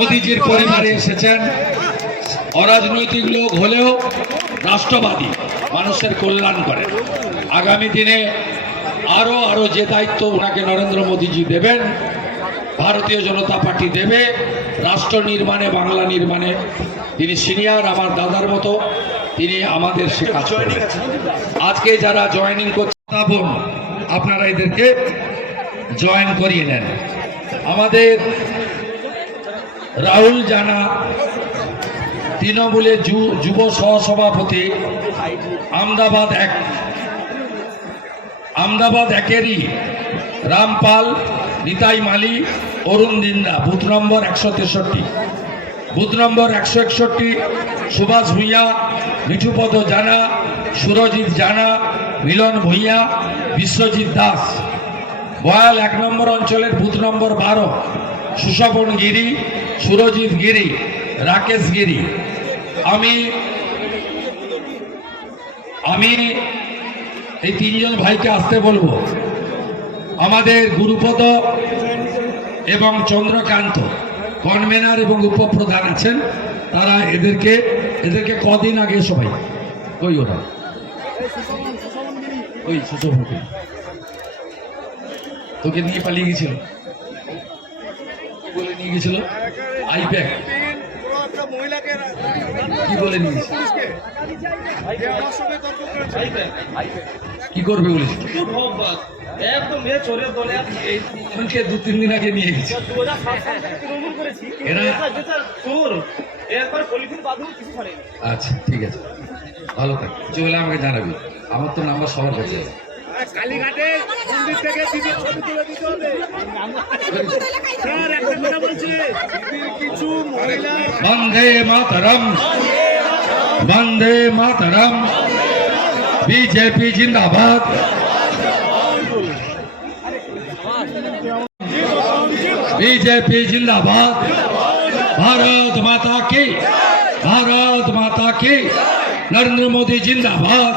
মোদীজির পরিবারে এসেছেন, অরাজনৈতিক লোক হলেও রাষ্ট্রবাদী, মানুষের কল্যাণ করেন। আগামী দিনে আরো যে দায়িত্ব ওনাকে নরেন্দ্র মোদীজি দেবেন, ভারতীয় জনতা পার্টি দেবে, রাষ্ট্র নির্মাণে, বাংলা নির্মাণে তিনি সিনিয়র, আমার দাদার মতো তিনি আমাদের সে কাজ করবেন। আজকে যারা জয়েনিং করছেন আপনারা এদেরকে জয়েন করিয়ে নেন। আমাদের রাহুল জানা তৃণমূলের যুব সহসভাপতি, আমদাবাদ একেরই Rampal, Nitai Mali, Arun Dinda, booth number 163, booth number 161 Subhash Bhuiyan, Mithupad Jana, Surajit জানা, মিলন ভূঁইয়া, বিশ্বজিৎ দাস। বয়াল 1 নম্বর অঞ্চলের বুথ নম্বর 12 সুশোভন গিরি, সুরজিৎ গিরি, রাকেশ গিরি। আমি এই তিনজন ভাইকে আসতে বলবো। আমাদের গুরুপদ এবং চন্দ্রকান্ত কনভেনার এবং উপপ্রধান আছেন, তারা এদেরকে কদিন আগে সবাই ওই সুশোভন তোকে নিয়ে পালিয়ে গেছিল, বলে নিয়ে গেছিল আইপ্যাক, কি বলে নিয়ে গেছিল, কি করবে বলেছিল, 2-3 দিন আগে নিয়ে গেছে। আচ্ছা ঠিক আছে, ভালো থাক, কিছু হলে আমাকে জানাবি, আমার তো নাম্বার সবার কাছে আছে। বন্দে মাতরম, বন্দে মাতরম, বিজেপি জিন্দাবাদ, बीजेपी जिंदाबाद, भारत माता की, भारत माता की, नरेंद्र मोदी जिंदाबाद।